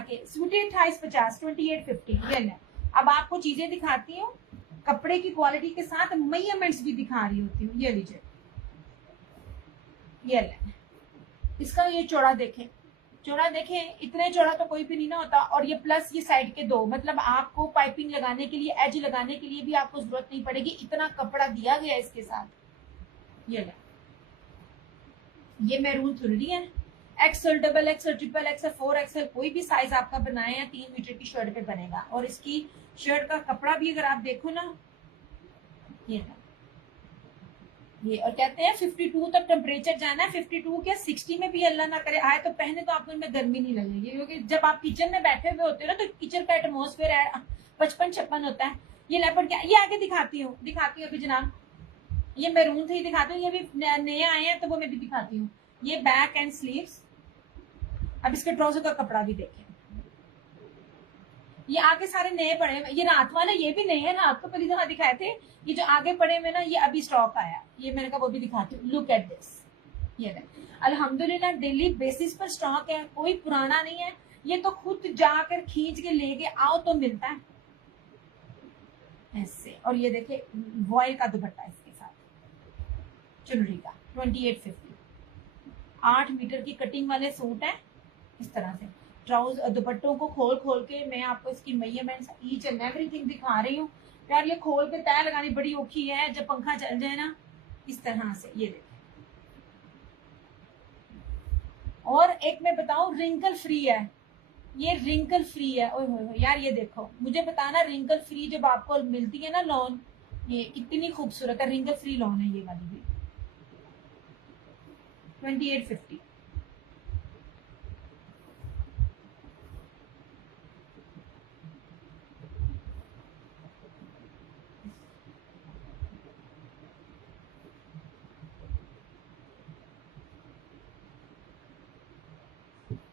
के sweetened thighs 50, 2850। ये ले, अब आपको चीजें दिखाती हूँ कपड़े की क्वालिटी के साथ, मेजरमेंट्स भी दिखा रही होती हूँ। ये लीजिए, ये ले, इसका ये चौड़ा देखें, चौड़ा देखें, इतने चौड़ा तो कोई भी नहीं ना होता। और ये प्लस ये साइड के दो, मतलब आपको पाइपिंग लगाने के लिए, एज लगाने के लिए भी आपको जरूरत नहीं पड़ेगी, इतना कपड़ा दिया गया है इसके साथ। ये ले, ये मैरून चुनरी है, XL, double XL, triple XL, 4XL, कोई भी साइज आपका बनाए या 3 मीटर की शर्ट पे बनेगा। और इसकी शर्ट का कपड़ा भी अगर आप देखो ना, ये और कहते हैं 52 तक टेम्परेचर जाना है, 52 क्या 60 में भी अल्लाह ना करे आए तो पहने तो आपको इनमें गर्मी नहीं लगेगी, क्योंकि जब आप किचन में बैठे हुए होते हो ना तो किचन का एटमोसफेयर है 55-56 होता है। ये लेपर्ड क्या, ये आगे दिखाती हूँ अभी जनाब, ये मैरून थी दिखाती हूँ, ये भी नए आए हैं तो वो मैं भी दिखाती हूँ। ये बैक एंड स्लीव्स। अब इसके ट्राउजर का कपड़ा भी देखें, ये आगे सारे नए पड़े हैं, ये रात वाले ये भी नए हैं, रात को पहली दफा दिखाए थे। ये जो आगे पड़े हुए ना, ये अभी स्टॉक आया, ये मैंने कहा वो भी दिखाती हूँ। लुक एट दिस, ये अल्हम्दुलिल्लाह डेली बेसिस पर स्टॉक है, कोई पुराना नहीं है। ये तो खुद जाकर खींच के लेके आओ तो मिलता है ऐसे। और ये देखे वॉयल का दुपट्टा इसके साथ चुनरी का, 2850, 8 मीटर की कटिंग वाले सूट है इस तरह से। ट्राउजर दुपट्टों को खोल खोल के मैं आपको इसकी मेजरमेंट्स ईच एंड एवरीथिंग दिखा रही हूँ। यार ये खोल के तय लगानी बड़ी औखी है, जब पंखा चल जाए ना इस तरह से। ये देखिए, और एक मैं बताऊं रिंकल फ्री है, ये रिंकल फ्री है। ओह यार ये देखो, मुझे बताना रिंकल फ्री जब आपको मिलती है ना लॉन, ये कितनी खूबसूरत है, रिंकल फ्री लॉन है ये वाली भी, 2850।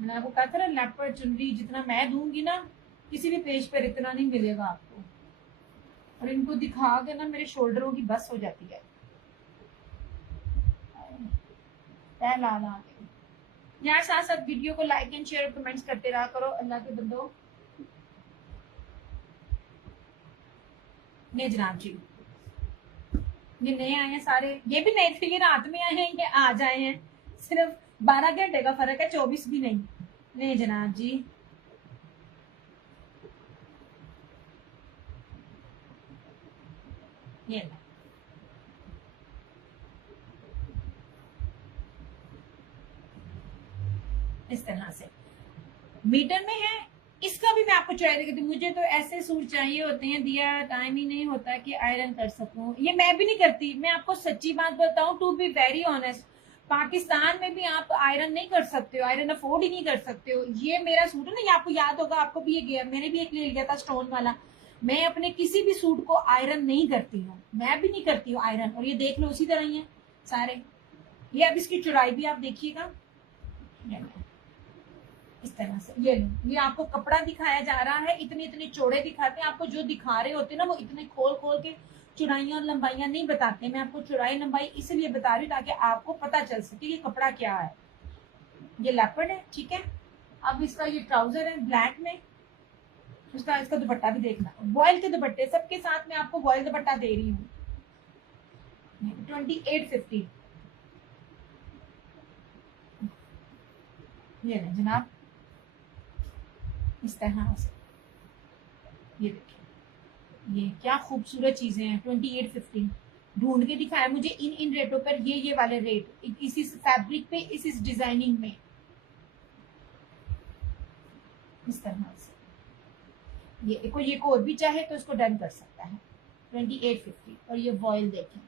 मैंने आपको कहा था ना लेपर्ड चुनरी जितना मैं दूंगी ना किसी भी पेज पर इतना नहीं मिलेगा आपको। और इनको दिखा के ना मेरे शोल्डरों की बस हो जाती है, ला ला के। यार साथ साथ वीडियो को लाइक एंड शेयर कमेंट्स करते रहा करो अल्लाह के बंदो। ने जनाब जी, ये नए आए हैं सारे, ये भी नए थे, ये रात में आए हैं, ये आज आए हैं, सिर्फ 12 घंटे का फर्क है, 24 भी नहीं। नहीं जनाब जी, ये इस तरह से मीटर में है। इसका भी मैं आपको चॉइस देती हूँ, मुझे तो ऐसे सूट चाहिए होते हैं, दिया टाइम ही नहीं होता कि आयरन कर सकूं। ये मैं भी नहीं करती, मैं आपको सच्ची बात बताऊं, to be very honest, Pakistan में भी आप आयरन नहीं कर सकते हो, आयरन अफोर्ड ही नहीं कर सकते हो। ये मेरा सूट है ना, ये आपको याद होगा, आपको भी ये गया, मैंने भी एक ले लिया था स्टोन वाला। मैं अपने किसी भी सूट को आयरन नहीं करती हूँ, मैं भी नहीं करती हूँ आयरन। और ये देख लो उसी तरह ही है सारे। ये अब इसकी चौड़ाई भी आप देखिएगा इस तरह से। ये लो, ये आपको कपड़ा दिखाया जा रहा है, इतने इतने चौड़े दिखाते हैं आपको, जो दिखा रहे होते हैं ना वो इतने खोल खोल के चौड़ाइयाँ और लंबाइयाँ नहीं बताते। मैं आपको चौड़ाई लंबाई इसलिए बता रही हूँ ताकि आपको पता चल सके ये कपड़ा क्या है। ये लेपर्ड है, ठीक है। अब इसका ये ट्राउजर है ब्लैक में, इसका दुपट्टा भी देखना, वॉयल के दुपट्टे सबके साथ में आपको वॉयल दुपट्टा दे रही हूँ, 2850। ये ना जनाब इस तरह से, ये देखिए, ये क्या खूबसूरत चीजें हैं, 2850 ढूंढ के दिखाया मुझे इन रेटों पर, ये वाले रेट इस फैब्रिक पे, इस डिजाइनिंग में इस तरह से। ये कोई और भी चाहे तो इसको डन कर सकता है, 2850। और ये वॉयल देखें,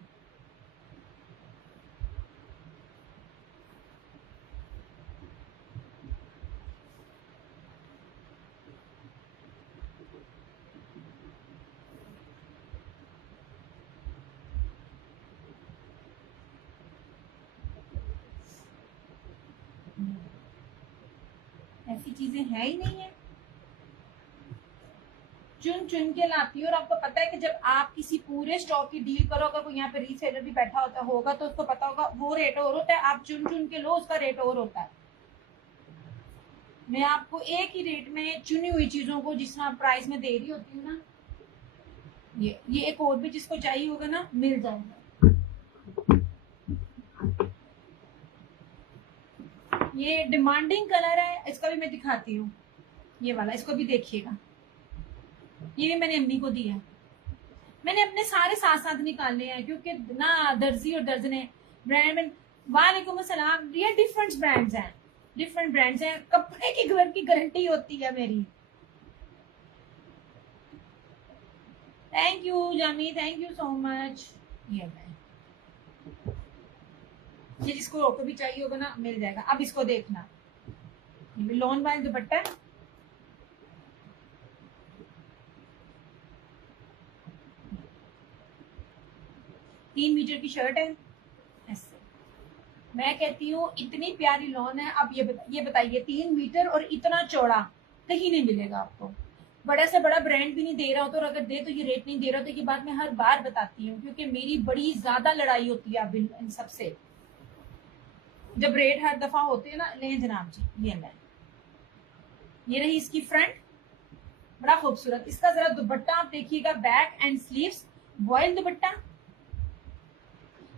ऐसी चीजें है ही नहीं है, चुन चुन के लाती है। और आपको पता है कि जब आप किसी पूरे स्टॉक की डील करो, अगर कोई यहाँ पे रीसेलर भी बैठा होगा तो उसको पता होगा वो रेट और होता है, आप चुन चुन के लो उसका रेट और होता है। मैं आपको एक ही रेट में चुनी हुई चीजों को जिस तरह प्राइस में दे रही होती हूँ ना, ये एक और भी जिसको चाहिए होगा ना मिल जाएगा। ये डिमांडिंग कलर है, इसका भी मैं दिखाती हूँ, ये वाला, इसको भी देखिएगा। ये भी मैंने अम्मी को दिया, मैंने अपने सारे साथ साथ निकाले हैं क्योंकि ना दर्जी और दर्जने ब्रांड। वालेकुम अस्सलाम। ये डिफरेंट ब्रांड्स हैं, डिफरेंट ब्रांड्स हैं। कपड़े की घर की गारंटी होती है मेरी। Thank you Jami, thank you so much. ये जिसको भी चाहिए होगा ना मिल जाएगा। अब इसको देखना, ये लॉन वाला दुपट्टा है, तीन मीटर की शर्ट है ऐसे। मैं कहती हूँ इतनी प्यारी लॉन है। अब ये बताइए 3 मीटर और इतना चौड़ा कहीं नहीं मिलेगा आपको। बड़ा से बड़ा ब्रांड भी नहीं दे रहा हो तो, और अगर दे तो ये रेट नहीं दे रहा हो तो, ये बात मैं हर बार बताती हूँ क्योंकि मेरी बड़ी ज्यादा लड़ाई होती है अब इन सबसे जब रेट हर दफा होते हैं ना। ले जनाब जी, ये रही इसकी फ्रंट, बड़ा खूबसूरत। इसका जरा दुपट्टा आप देखिएगा, बैक एंड स्लीव्स वॉयल दुपट्टा।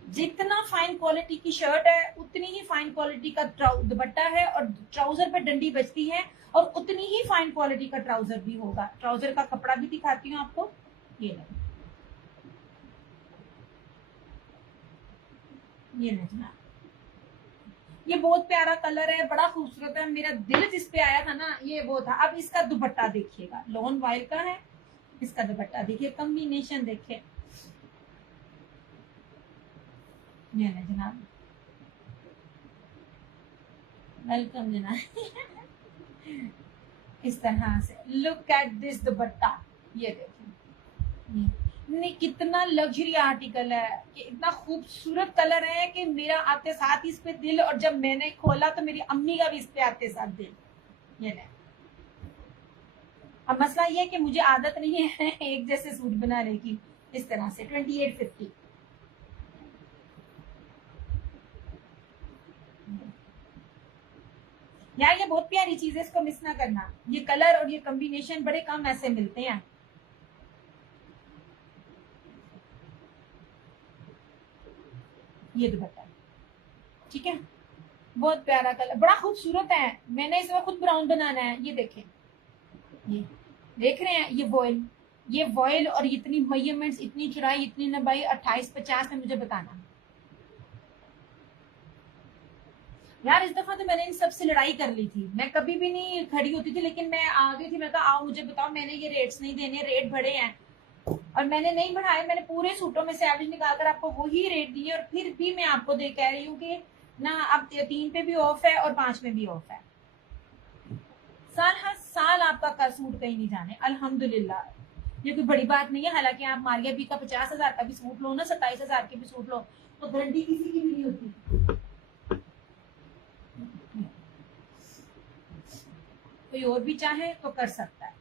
जितना फाइन क्वालिटी की शर्ट है उतनी ही फाइन क्वालिटी का दुपट्टा है, और ट्राउजर पे डंडी बजती है, और उतनी ही फाइन क्वालिटी का ट्राउजर भी होगा। ट्राउजर का कपड़ा भी दिखाती हूँ आपको, ये नहीं, ये बहुत प्यारा कलर है, बड़ा खूबसूरत है। मेरा दिल जिस पे आया था ना ये वो था। अब इसका दुपट्टा देखिएगा, लॉन वाइल का है, इसका दुपट्टा देखिए, कॉम्बिनेशन देखिए। ये ले जनाब, वेलकम जनाब। इस तरह से लुक एट दिस दुपट्टा, ये देखिए, नहीं कितना लग्जरी आर्टिकल है, कि इतना खूबसूरत कलर है कि मेरा आते साथ इस पे दिल, और जब मैंने खोला तो मेरी अम्मी का भी इस पे आते साथ दिल। ये ले। अब मसला ये है कि मुझे आदत नहीं है एक जैसे सूट बनाने की। इस तरह से 2850। यार ये बहुत प्यारी चीज है, इसको मिस ना करना। ये कलर और ये कॉम्बिनेशन बड़े कम ऐसे मिलते हैं। ये दुपट्टा, ठीक है, बहुत प्यारा कलर, बड़ा खूबसूरत है। मैंने इसमें खुद ब्राउन बनाना है। ये देखें, ये देख रहे हैं, ये वॉयल और इतनी मेजरमेंट्स, इतनी चौड़ाई, इतनी लंबाई, 28-50 में मुझे बताना। यार इस दफा तो मैंने इन सबसे लड़ाई कर ली थी। मैं कभी भी नहीं खड़ी होती थी, लेकिन मैं आ गई थी। मैं कहा आओ मुझे बताओ, मैंने ये रेट्स नहीं देने, रेट बढ़े हैं। और मैंने नहीं बढ़ाए, मैंने पूरे सूटों में से एवरेज निकालकर आपको वही रेट दिए, और फिर भी मैं आपको दे कह रही हूँ कि ना अब 3 पे भी ऑफ है और 5 में भी ऑफ है। साल हर साल आपका सूट कहीं नहीं जाने, अल्हम्दुलिल्लाह। ये कोई बड़ी बात नहीं है। हालांकि आप मारिया बी का 50,000 का भी सूट लो ना, 27,000 के भी सूट लो, तो गारंटी किसी की भी नहीं होती। कोई और भी चाहे तो कर सकता है।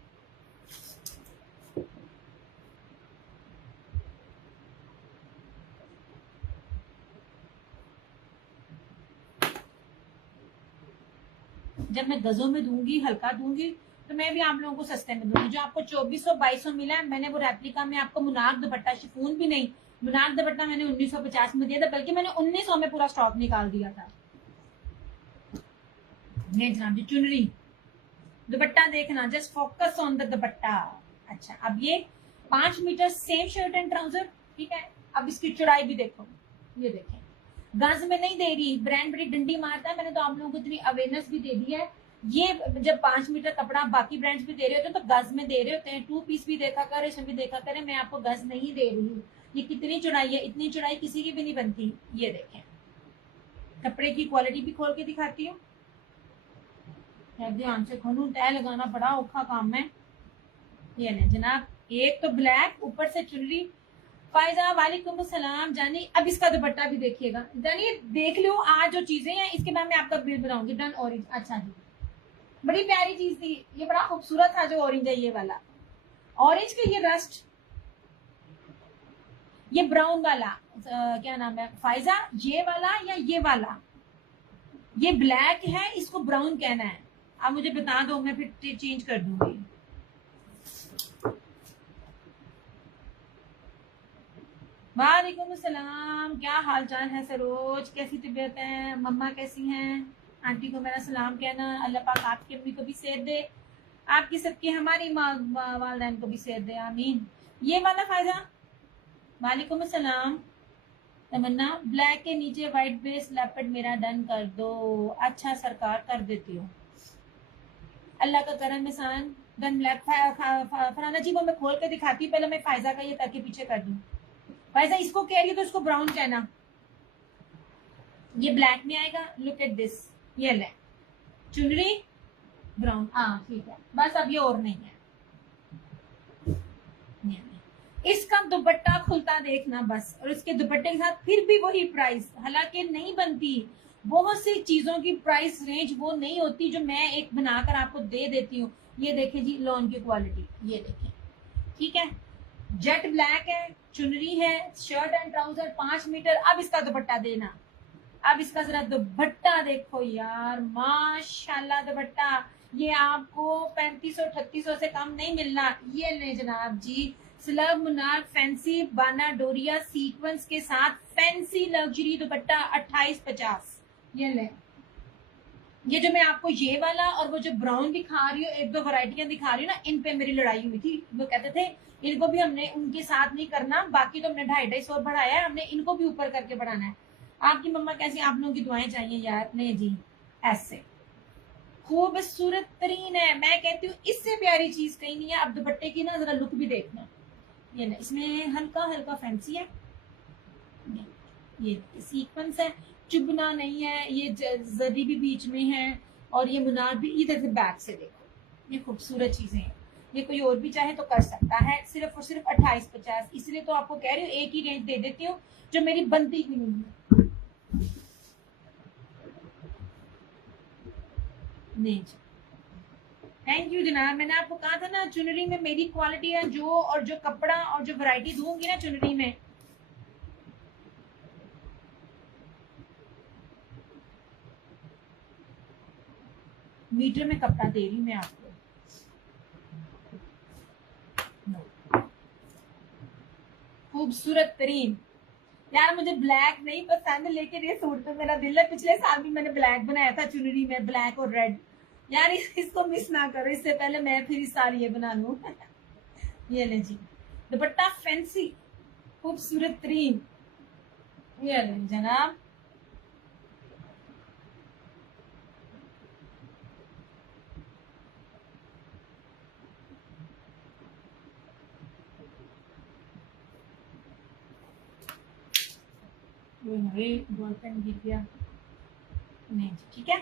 जब मैं गजों में दूंगी, हल्का दूंगी, तो मैं भी आप लोगों को सस्ते में दूंगी। जो आपको 2400-2200 मिला है, मैंने वो रेप्लिका में आपको मुनाक दुपट्टा, शिफॉन भी नहीं, मुनाक दुपट्टा मैंने 1950 में दिया था, बल्कि मैंने 1900 में पूरा स्टॉक निकाल दिया था। जनाब जी, चुनरी दुपट्टा देखना, just focus on the dupatta. अच्छा, अब ये 5 metre same shirt and trouser, ठीक है। अब इसकी चौड़ाई भी देखो, ये देखें, गज में नहीं दे रही, ब्रांड बड़ी डंडी मारता है। मैंने तो आप लोगों को इतनी अवेयरनेस भी दे दी है। ये जब 5 मीटर कपड़ा बाकी ब्रांड्स भी दे रहे होते हैं तो गज में दे रहे होते हैं। 2 पीस भी देखा करे, इसमें भी देखा करे, मैं आपको गज नहीं दे रही हूँ। ये कितनी चौड़ाई है, इतनी चौड़ाई किसी की भी नहीं बनती। ये देखें, कपड़े की क्वालिटी भी खोल के दिखाती हूँ, ध्यान से खोलूं, तय लगाना बड़ा औखा काम है। ये नहीं जनाब, एक तो ब्लैक, ऊपर से चुनरी। फायजा वालेकुम सलाम जानी। अब इसका दुपट्टा भी देखिएगा जानी, देख लो आज जो चीजें हैं, इसके बाद मैं आपका बिल बनाऊंगी। डन ऑरेंज, अच्छा जी, बड़ी प्यारी चीज थी, ये बड़ा खूबसूरत था जो ऑरेंज है, ये वाला ऑरेंज का, ये रस्ट, ये ब्राउन वाला क्या नाम है फायजा, ये वाला या ये वाला, ये ब्लैक है, इसको ब्राउन कहना है। आप मुझे बता दो, मैं फिर चेंज कर दूंगी। वालेकुम अस्सलाम, क्या हाल चाल है सरोज, कैसी तबीयत है, मम्मा कैसी हैं? आंटी को मेरा सलाम कहना, अल्लाह पाक आपकी अम्मी को भी सेहत दे, आपकी सबकी हमारी वालदैन को भी सेहत दे, आमीन। ये वाला फायदा। वालेकुम अस्सलाम। तमन्ना, ब्लैक के नीचे व्हाइट बेस लेपर्ड मेरा डन कर दो। अच्छा सरकार, कर देती हूँ, अल्लाह का करम एहसान। Done black. फराना जी, वो मैं खोल के दिखाती हूँ, पहले मैं फायजा का ये ताकि पीछे कर दूँ। फायजा इसको कह रही है तो इसको ब्राउन कहना। ये ब्लैक में आएगा, लुक एट दिस, ये ले चुनरी ब्राउन, हाँ ठीक है, बस अब ये और नहीं है। इसका दुपट्टा खुलता देखना बस, और इसके दुपट्टे के साथ फिर भी वही प्राइस, हालांकि नहीं बनती बहुत सी चीजों की प्राइस रेंज वो नहीं होती जो मैं एक बनाकर आपको दे देती हूँ। ये देखें जी, लॉन की क्वालिटी, ये देखें, ठीक है, जेट ब्लैक है, चुनरी है, शर्ट एंड ट्राउजर 5 मीटर। अब इसका दुपट्टा देना, अब इसका जरा दुपट्टा देखो यार, माशाल्लाह दुपट्टा। ये आपको 3500-3800 से कम नहीं मिलना। ये ले जनाब जी, स्लब मुनार फैंसी बाना डोरिया सीक्वेंस के साथ फैंसी लग्जरी दुपट्टा 2850। ये ले, ये जो मैं आपको ये वाला और वो जो ब्राउन दिखा रही हूँ, एक दो वैरायटियां दिखा रही हूँ ना, इन पे मेरी लड़ाई हुई थी। वो कहते थे इनको भी हमने उनके साथ नहीं करना, बाकी तो हमने 250-250 बढ़ाया है, हमने इनको भी ऊपर करके बढ़ाना है। आपकी मम्मा कैसी, आप लोगों की दुआएं चाहिए यार। नहीं जी, ऐसे खूबसूरत तरीन है, मैं कहती हूँ इससे प्यारी चीज कहीं नहीं है। अब दुपट्टे की ना जरा लुक भी देखना, ये ना, इसमें हल्का हल्का फैंसी है, ये सीक्वेंस है, चुभना नहीं है, ये जरी भी बीच में है, और ये मुनार भी इधर से बैक से देखो। ये खूबसूरत चीजें हैं, ये कोई और भी चाहे तो कर सकता है, सिर्फ और सिर्फ 2850। इसलिए तो आपको कह रही हूँ एक ही रेंज दे देती हूँ जो मेरी बनती ही नहीं है। नहीं, थैंक यू जनाब। मैंने आपको कहा था ना, चुनरी में मेरी क्वालिटी है जो, और जो कपड़ा और जो वैरायटी दूंगी ना चुनरी में, मीटर में कपड़ा दे रही हूँ मैं आपको। खूबसूरत तरीन यार, मुझे ब्लैक नहीं पसंद, लेकिन ये सूट तो मेरा दिल है। पिछले साल भी मैंने ब्लैक बनाया था चुनरी में, ब्लैक और रेड। यार इसको मिस ना करो, इससे पहले मैं फिर इस साल ये बना लूं। ये ले जी, दुपट्टा फैंसी खूबसूरत तरीन, ये ले जनाब। बॉयफ्रेंड गिर गया, नहीं ठीक है।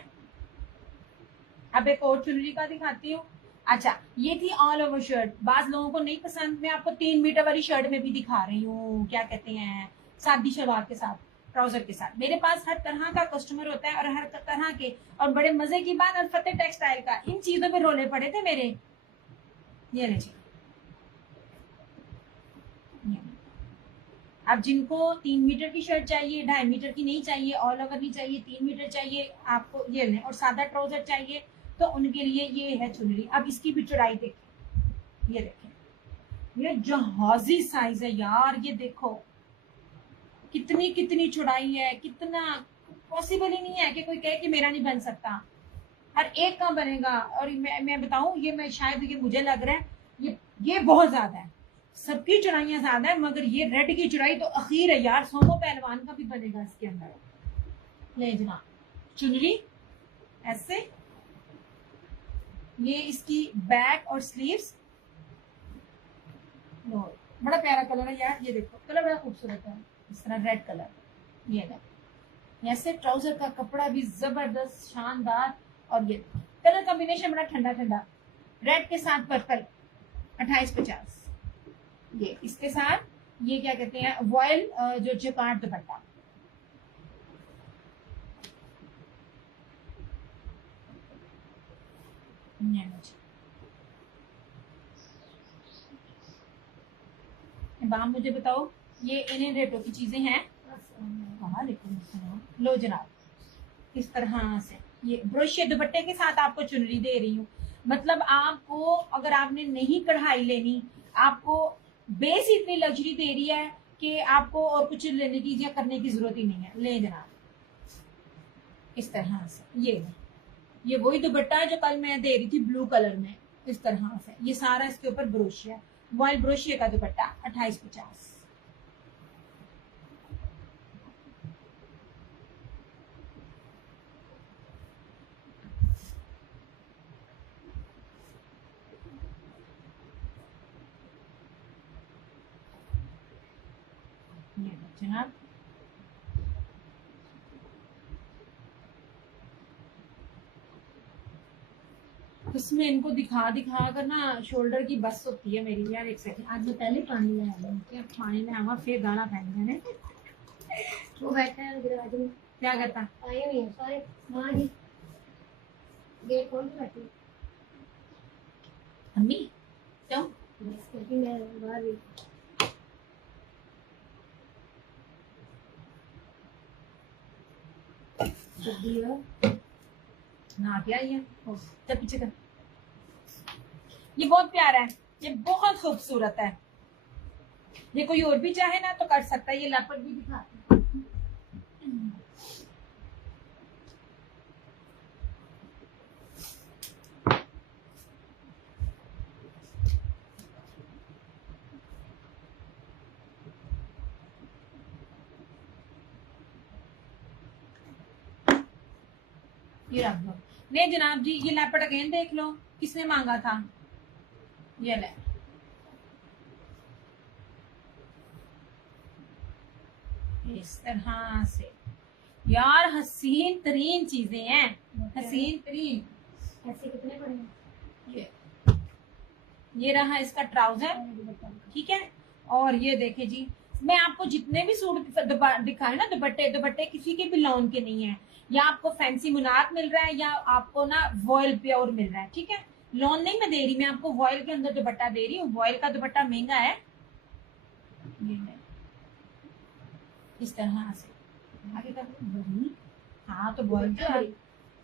अब एक और चुनरी का दिखाती हूँ। अच्छा, ये थी ऑल ओवर शर्ट, बाज लोगों को नहीं पसंद, मैं आपको 3 मीटर वाली शर्ट में भी दिखा रही हूँ, क्या कहते हैं, सादी शलवार के साथ, ट्राउजर के साथ। मेरे पास हर तरह का कस्टमर होता है, और हर तरह के, और बड़े मजे की बात, अल्फतेह टेक्सटाइल का इन चीजों में रोले पड़े थे मेरे। ये लीजिए, अब जिनको 3 मीटर की शर्ट चाहिए, 2.5 मीटर की नहीं चाहिए, ऑल ओवर नहीं चाहिए, 3 मीटर चाहिए आपको, ये लें, और सादा ट्राउजर चाहिए तो उनके लिए ये है चुनरी। अब इसकी भी चौड़ाई देखें, ये देखें, ये जहाजी साइज है यार, ये देखो कितनी कितनी चौड़ाई है, कितना पॉसिबल ही नहीं है कि कोई कहे कि मेरा नहीं बन सकता, हर एक का बनेगा। और मैं बताऊं, ये मैं शायद, ये मुझे लग रहा है ये बहुत ज्यादा है, सबकी चौड़ाइयां ज्यादा है, मगर ये रेड की चौड़ाई तो अखीर है यार, सोमो पहलवान का भी बनेगा इसके अंदर। ले जनाब, चुनरी ऐसे, ये इसकी बैक और स्लीव्स, बड़ा प्यारा कलर है यार, ये देखो कलर बड़ा खूबसूरत है, इस तरह रेड कलर, ये देखो ऐसे। ट्राउजर का कपड़ा भी जबरदस्त शानदार, और ये कलर कॉम्बिनेशन बड़ा ठंडा ठंडा, रेड के साथ पर्पल 2850। ये इसके साथ, ये क्या कहते हैं, वॉयल जो जकार्ड दुपट्टा, बाम मुझे बताओ, ये इन रेटों की चीजें हैं। लो जनाब, इस तरह से ये ब्रोशिया दुपट्टे के साथ आपको चुनरी दे रही हूँ। मतलब आपको अगर आपने नहीं कढ़ाई लेनी, आपको बेस इतनी लग्जरी दे रही है कि आपको और कुछ लेने की या करने की जरूरत ही नहीं है। ले जनाब, इस तरह से ये वही दुपट्टा है जो कल मैं दे रही थी ब्लू कलर में। इस तरह से ये सारा इसके ऊपर ब्रोशिया, वॉयल ब्रोशिया का दुपट्टा 2850। जनाब इसमें इनको दिखा दिखा कर ना शोल्डर की बस होती है मेरी। यार एक सेकंड, आज मैं पहले पानी ले आया हूँ, क्या पानी में आवा फिर गाना पहन मैंने। वो बैठा है दरवाजे में। क्या करता? आए हुए हैं सारे। माँ जी गेट खोल के बैठी। अम्मी क्यों? बस क्योंकि मैं बाहर भी ना क्या ये चल पीछे कर। ये बहुत प्यारा है, ये बहुत खूबसूरत है। ये कोई और भी चाहे ना तो कर सकता है। ये लेपर्ड भी दिखाते हैं। ये रख दो। नहीं जनाब जी, ये लेपर्ड अगेन देख लो, किसने मांगा था? ये ले, इस तरह से। यार हसीन तरीन चीजें हैं, हसीन तरीन। ऐसे कितने पड़े हैं? ये रहा इसका ट्राउजर, ठीक है। और ये देखे जी, मैं आपको जितने भी सूट दिखाए ना दुपट्टे किसी के भी लॉन के नहीं है। या आपको फैंसी मुनात मिल रहा है या आपको ना वॉयल प्योर मिल रहा है, ठीक है। लॉन नहीं मैं दे रही, मैं आपको वॉयल के अंदर दुपट्टा दे रही हूँ। वॉयल का दुपट्टा महंगा है। ये इस तरह से आगे का हाँ तो वॉयल का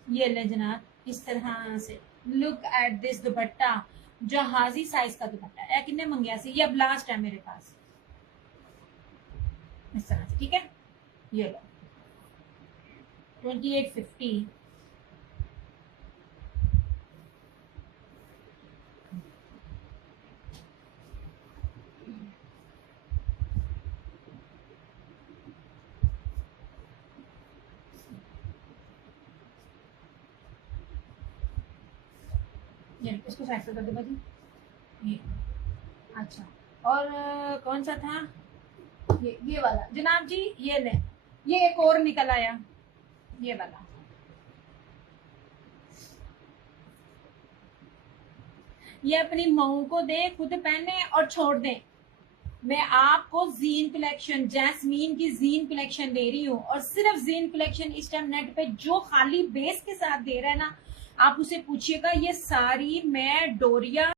ये ले जनाब, इस तरह से। लुक एट दिस दुपट्टा, जहाजी साइज का दुपट्टा है। कितने मंगिया से, ये अब लास्ट है मेरे पास। इस तरह से, ठीक है। ये लो 2850। ये इसको साइड कर दो भाजी। ये अच्छा, और कौन सा था? ये वाला जनाब जी, ये ले। ये एक और निकल आया, ये वाला। ये अपनी मऊ को दे, खुद पहने और छोड़ दे। मैं आपको जीन कलेक्शन, जैस्मीन की जीन कलेक्शन दे रही हूँ। और सिर्फ जीन कलेक्शन इस टाइम नेट पे जो खाली बेस के साथ दे रहा है ना, आप उसे पूछिएगा। ये सारी मैं डोरिया